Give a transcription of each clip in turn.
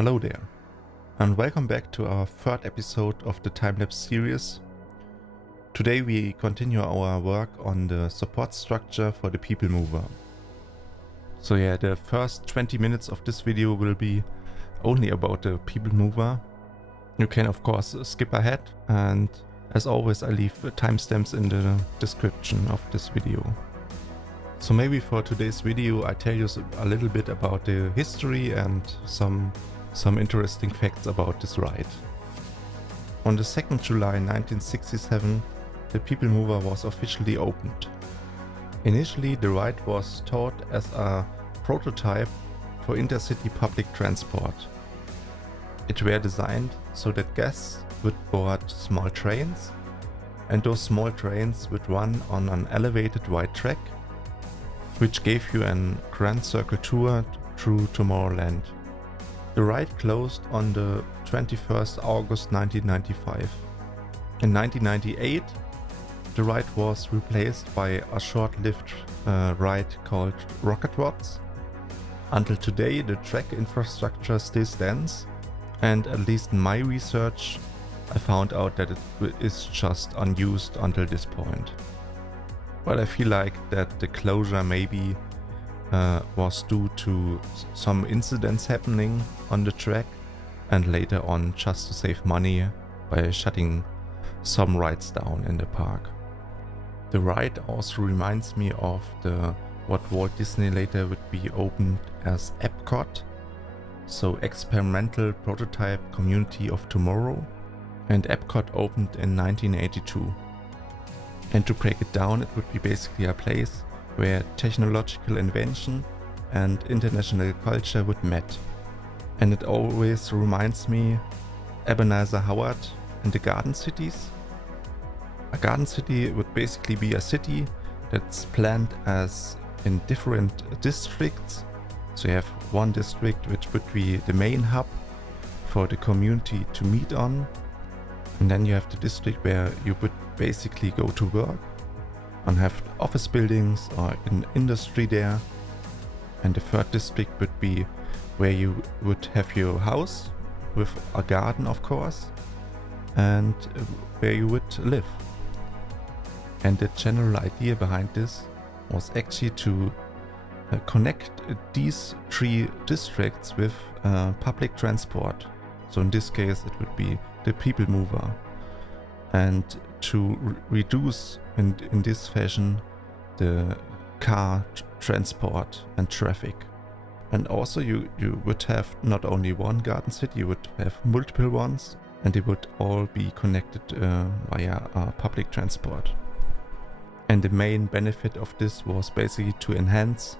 Hello there, and welcome back to our third episode of the time-lapse series. Today we continue our work on the support structure for the Peoplemover. So yeah, the first 20 minutes of this video will be only about the Peoplemover. You can of course skip ahead, and as always I leave timestamps in the description of this video. So maybe for today's video I tell you a little bit about the history and some interesting facts about this ride. On the 2nd July 1967, the Peoplemover was officially opened. Initially the ride was taught as a prototype for intercity public transport. It were designed so that guests would board small trains, and those small trains would run on an elevated wide track, which gave you a grand circle tour through Tomorrowland. The ride closed on the 21st August 1995. In 1998, the ride was replaced by a short-lived ride called Rocket Rods. Until today, the track infrastructure still stands, and at least in my research, I found out that it is just unused until this point. But I feel like that the closure maybe was due to some incidents happening on the track, and later on just to save money by shutting some rides down in the park. The ride also reminds me of what Walt Disney later would be opened as EPCOT, so Experimental Prototype Community of Tomorrow, and EPCOT opened in 1982. And to break it down, it would be basically a place where technological invention and international culture would meet. And it always reminds me Ebenezer Howard and the Garden Cities. A garden city would basically be a city that's planned as in different districts. So you have one district which would be the main hub for the community to meet on. And then you have the district where you would basically go to work and have office buildings or in industry there. And the third district would be where you would have your house with a garden, of course, and where you would live. And the general idea behind this was actually to connect these three districts with public transport. So in this case it would be the Peoplemover, and to reduce in this fashion the car transport and traffic. And also you would have not only one garden city, you would have multiple ones, and they would all be connected via public transport. And the main benefit of this was basically to enhance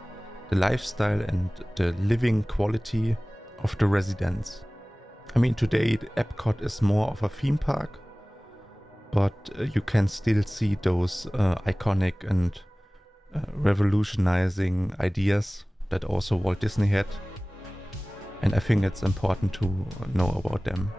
the lifestyle and the living quality of the residents. I mean, today the EPCOT is more of a theme park, but you can still see those iconic and revolutionizing ideas that also Walt Disney had, and I think it's important to know about them.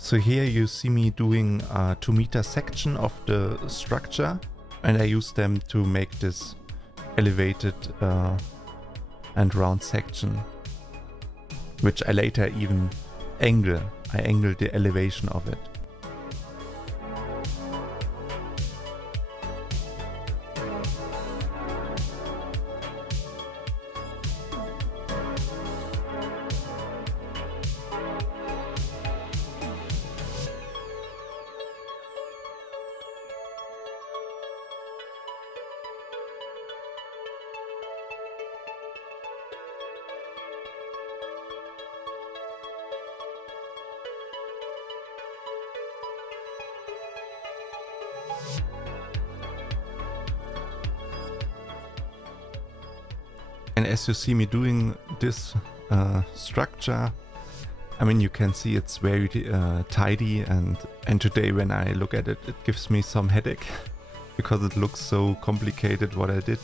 So here you see me doing a 2-meter section of the structure, and I use them to make this elevated and round section, which I later even angle. I angle the elevation of it. as you see me doing this structure, I mean, you can see it's very tidy, and today when I look at it, it gives me some headache because it looks so complicated what I did.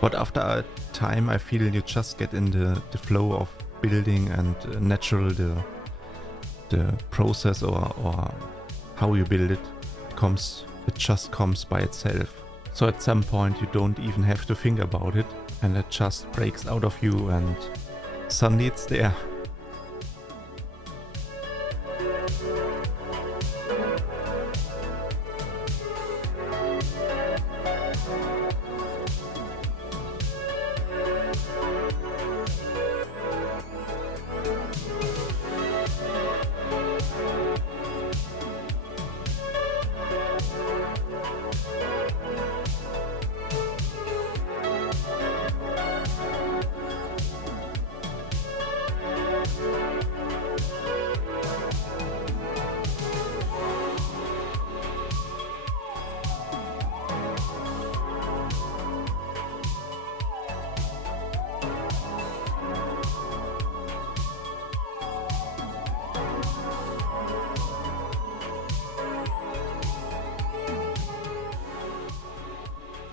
But after a time, I feel you just get in the flow of building, and natural the process or how you build it just comes by itself. So at some point you don't even have to think about it, and it just breaks out of you, and suddenly it's there.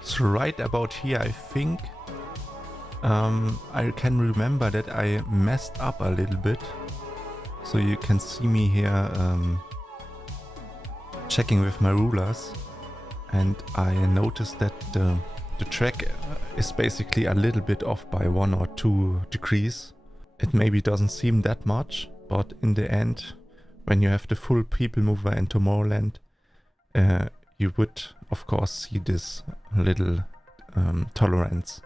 So right about here, I think I can remember that I messed up a little bit. So you can see me here checking with my rulers, and I noticed that the track is basically a little bit off by 1 or 2 degrees. It maybe doesn't seem that much, but in the end, when you have the full Peoplemover in Tomorrowland, you would of course see this little tolerance.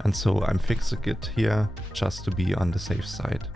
And so I'm fixing it here just to be on the safe side.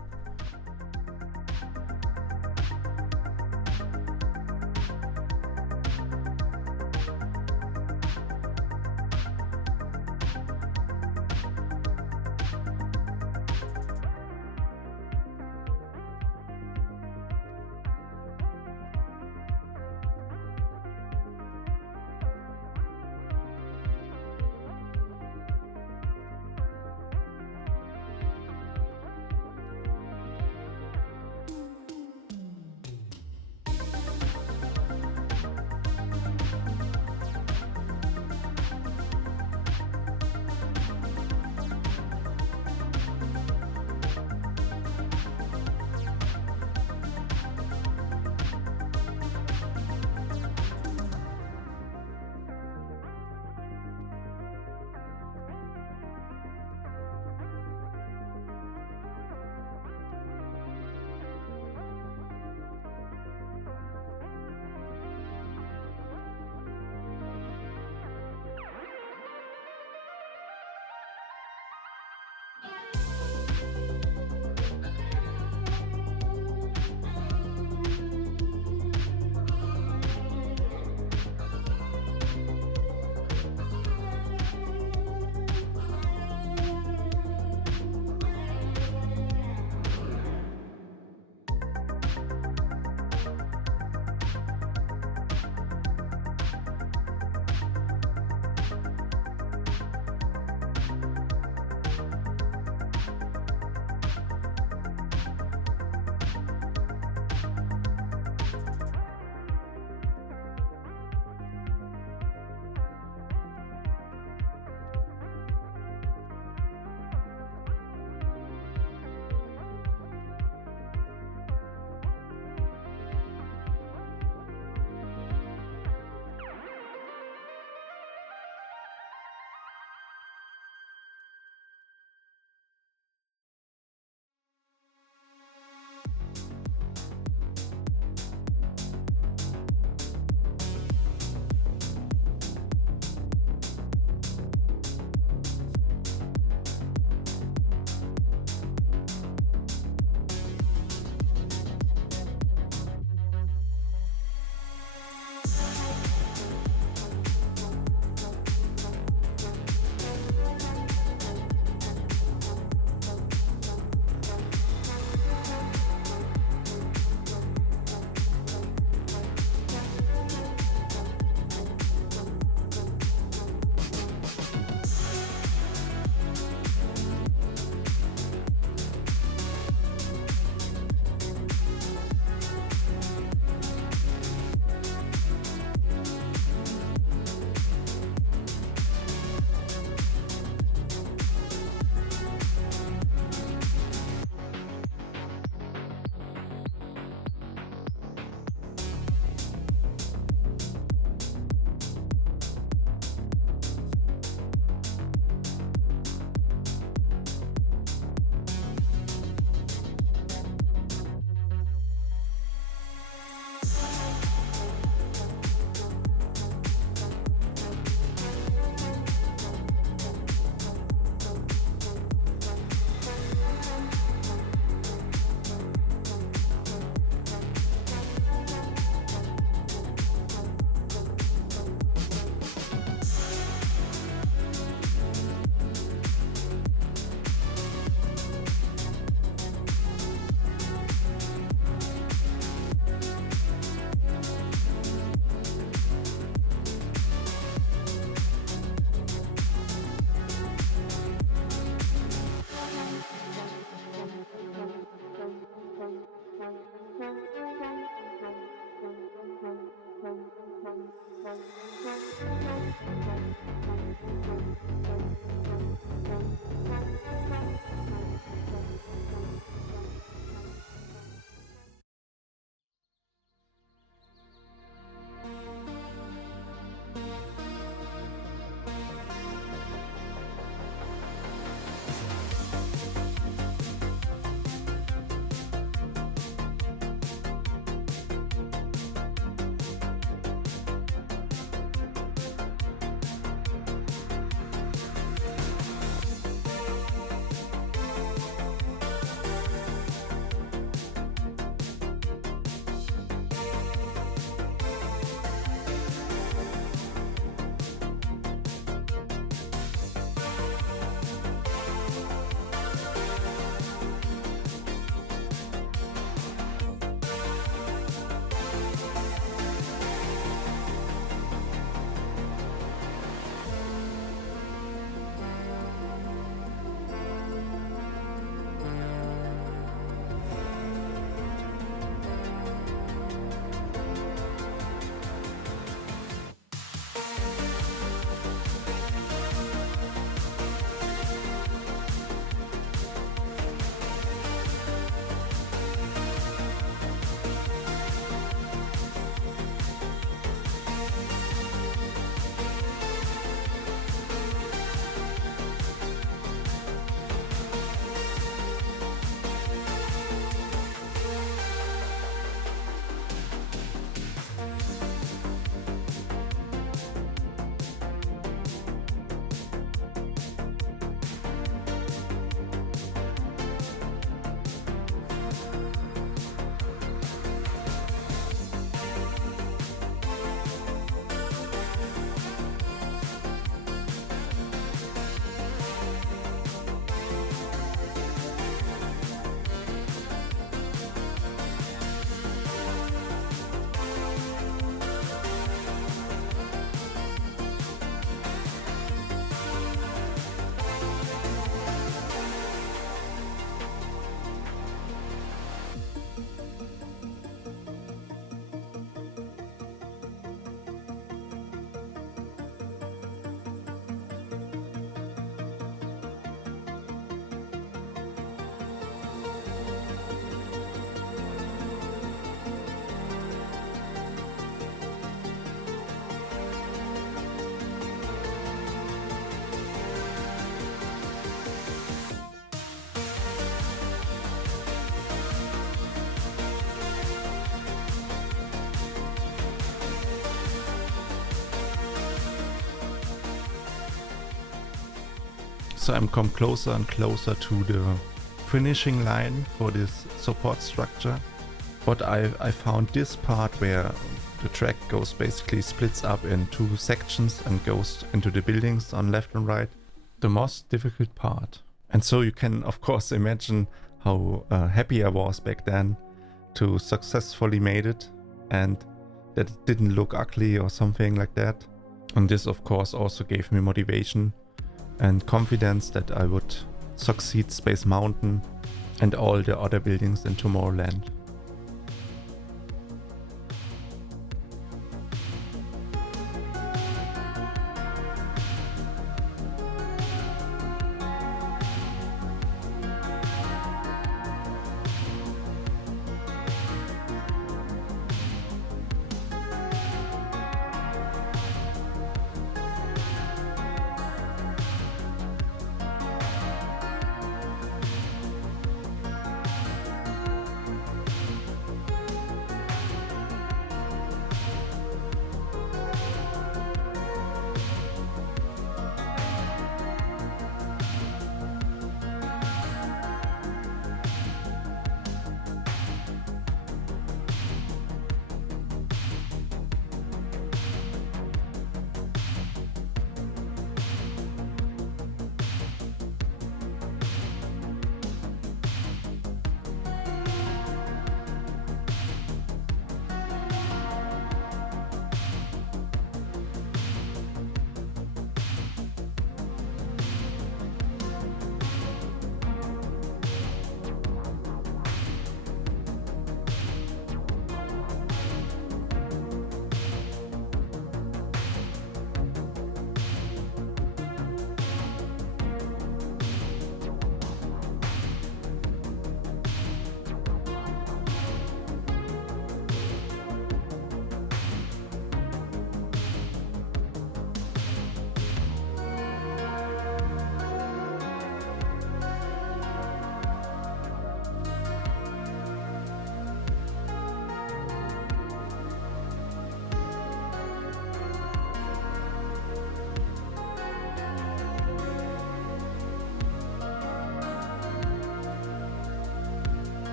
So I'm come closer and closer to the finishing line for this support structure. But I found this part where the track goes basically splits up in two sections and goes into the buildings on left and right, the most difficult part. And so you can of course imagine how happy I was back then to successfully made it and that it didn't look ugly or something like that. And this of course also gave me motivation and confidence that I would succeed Space Mountain and all the other buildings in Tomorrowland.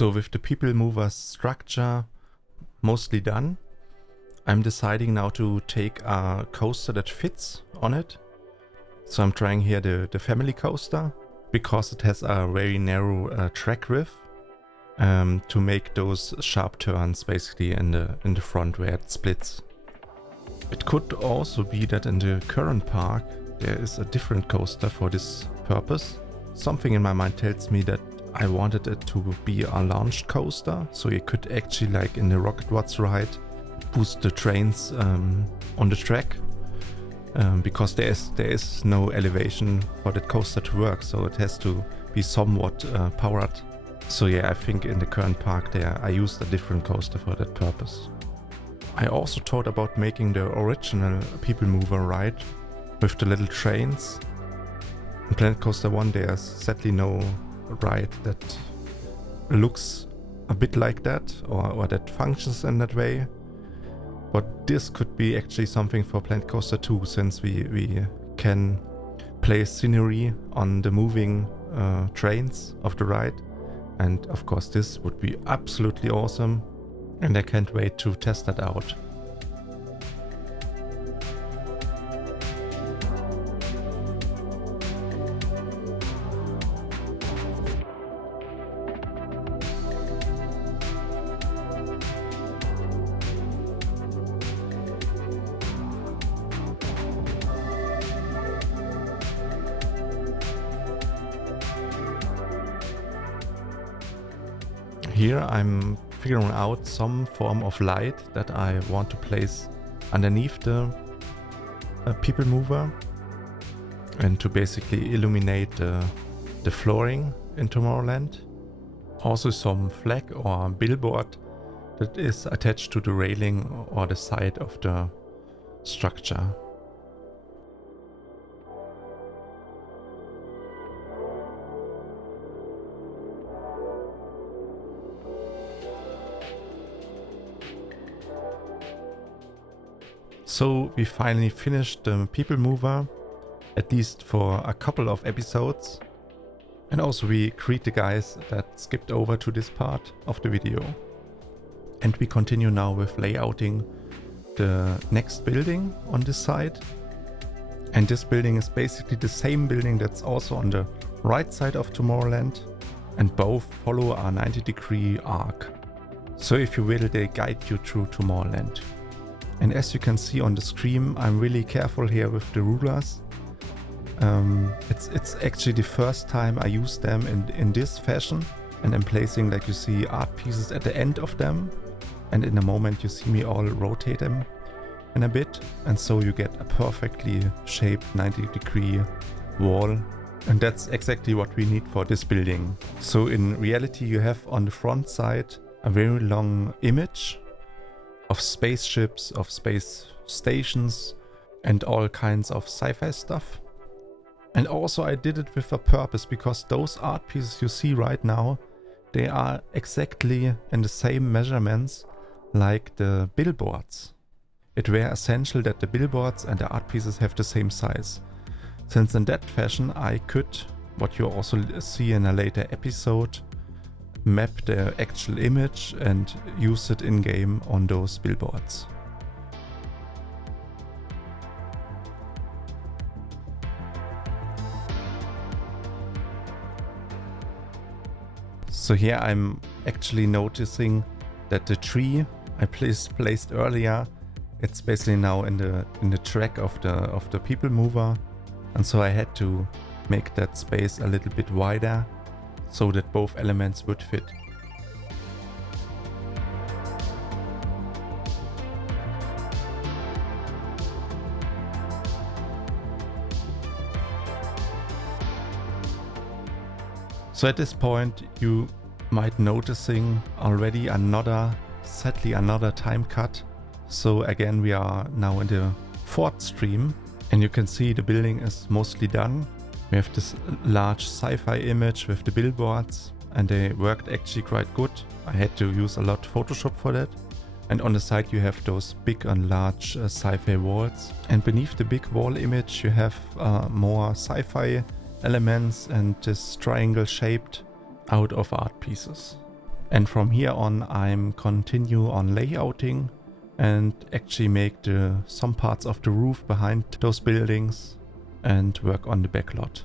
So with the Peoplemover structure mostly done, I'm deciding now to take a coaster that fits on it. So I'm trying here the family coaster, because it has a very narrow track width, to make those sharp turns basically in the front where it splits. It could also be that in the current park there is a different coaster for this purpose. Something in my mind tells me that I wanted it to be a launched coaster, so you could actually, like in the Rocket Watts ride, boost the trains on the track, because there is no elevation for that coaster to work, so it has to be somewhat powered. So yeah, I think in the current park there I used a different coaster for that purpose. I also thought about making the original Peoplemover ride with the little trains. In Planet Coaster 1 there's sadly no ride that looks a bit like that, or that functions in that way. But this could be actually something for Planet Coaster 2, since we can place scenery on the moving trains of the ride. And of course this would be absolutely awesome, and I can't wait to test that out. Here I'm figuring out some form of light that I want to place underneath the Peoplemover, and to basically illuminate the flooring in Tomorrowland. Also some flag or billboard that is attached to the railing or the side of the structure. So we finally finished the Peoplemover, at least for a couple of episodes. And also we greet the guys that skipped over to this part of the video. And we continue now with layouting the next building on this side. And this building is basically the same building that's also on the right side of Tomorrowland. And both follow a 90-degree arc. So if you will, they guide you through Tomorrowland. And as you can see on the screen, I'm really careful here with the rulers. It's actually the first time I use them in this fashion, and I'm placing, like you see, art pieces at the end of them. And in a moment you see me all rotate them in a bit, and so you get a perfectly shaped 90-degree wall. And that's exactly what we need for this building. So in reality you have on the front side a very long image of spaceships, of space stations, and all kinds of sci-fi stuff. And also I did it with a purpose, because those art pieces you see right now, they are exactly in the same measurements like the billboards. It were essential that the billboards and the art pieces have the same size, since in that fashion I could, what you also see in a later episode, map the actual image and use it in-game on those billboards. So here I'm actually noticing that the tree I placed earlier, it's basically now in the track of the Peoplemover, and so I had to make that space a little bit wider, so that both elements would fit. So at this point you might noticing already sadly another time cut. So again we are now in the fourth stream, and you can see the building is mostly done. We have this large sci-fi image with the billboards, and they worked actually quite good. I had to use a lot of Photoshop for that. And on the side you have those big and large sci-fi walls. And beneath the big wall image you have more sci-fi elements and this triangle shaped out of art pieces. And from here on I'm continue on layouting and actually make some parts of the roof behind those buildings and work on the backlot.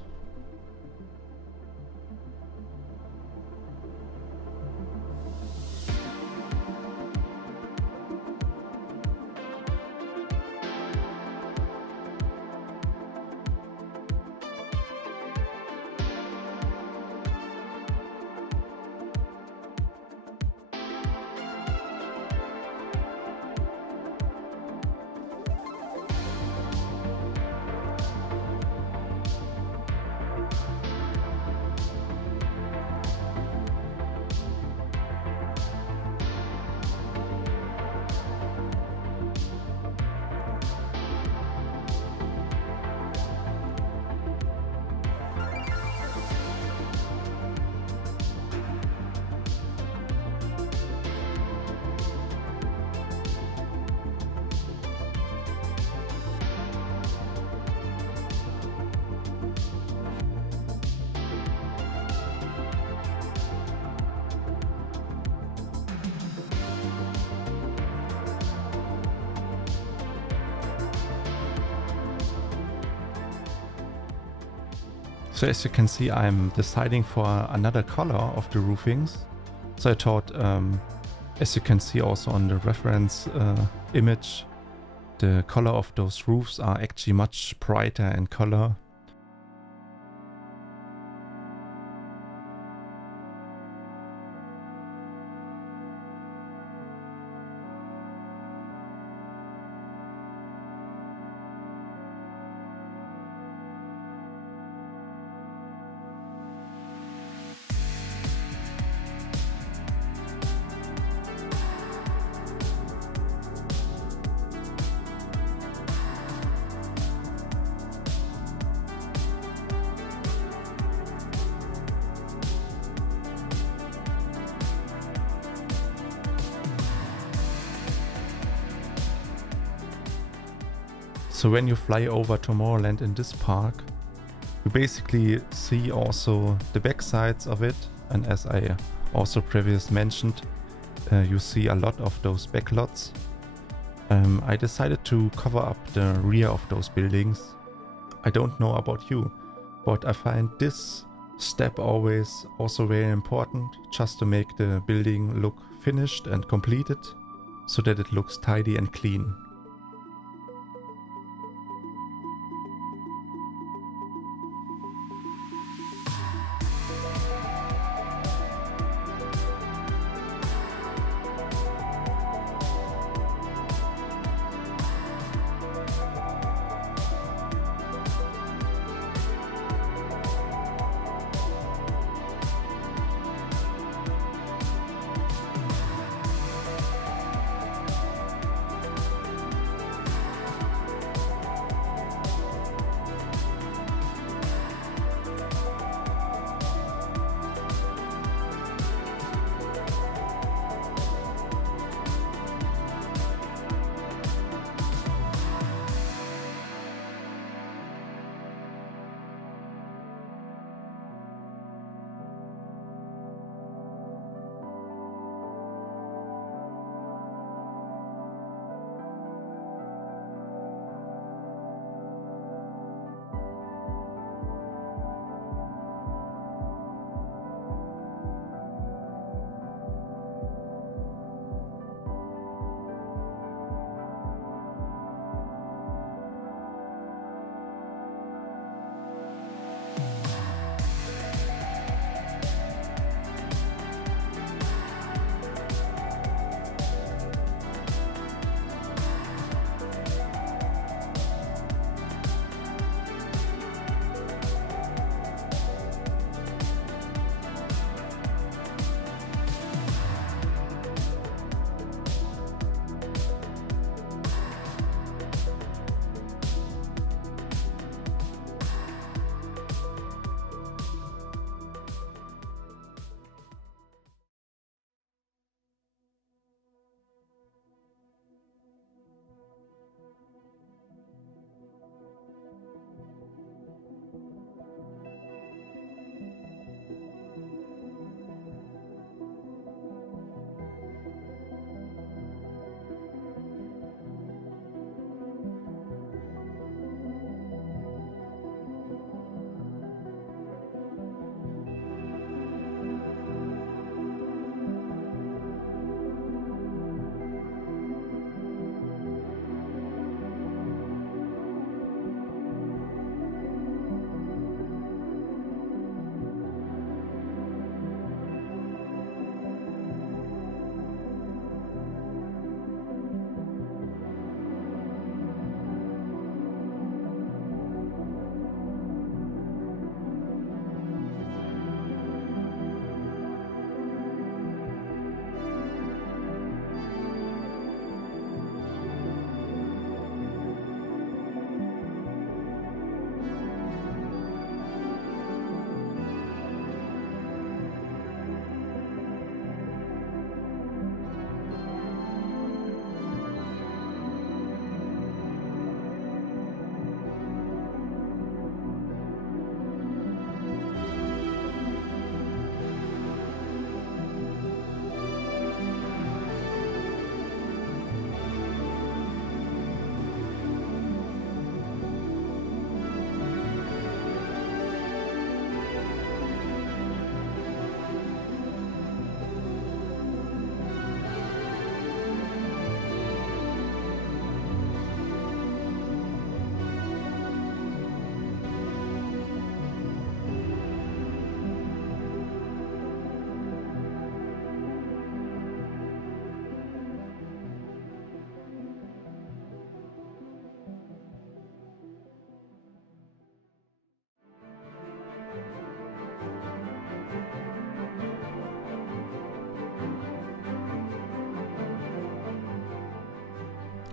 So as you can see, I'm deciding for another color of the roofings. So I thought, as you can see also on the reference image, the color of those roofs are actually much brighter in color. So when you fly over Tomorrowland in this park, you basically see also the back sides of it, and as I also previously mentioned, you see a lot of those backlots. I decided to cover up the rear of those buildings. I don't know about you, but I find this step always also very important, just to make the building look finished and completed, so that it looks tidy and clean.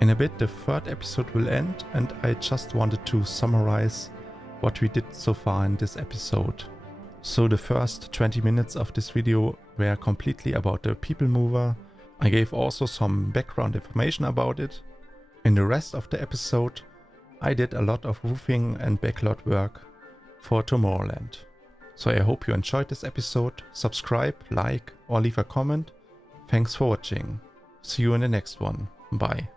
In a bit the third episode will end, and I just wanted to summarize what we did so far in this episode. So the first 20 minutes of this video were completely about the Peoplemover. I gave also some background information about it. In the rest of the episode I did a lot of roofing and backlot work for Tomorrowland. So I hope you enjoyed this episode. Subscribe, like or leave a comment. Thanks for watching. See you in the next one. Bye.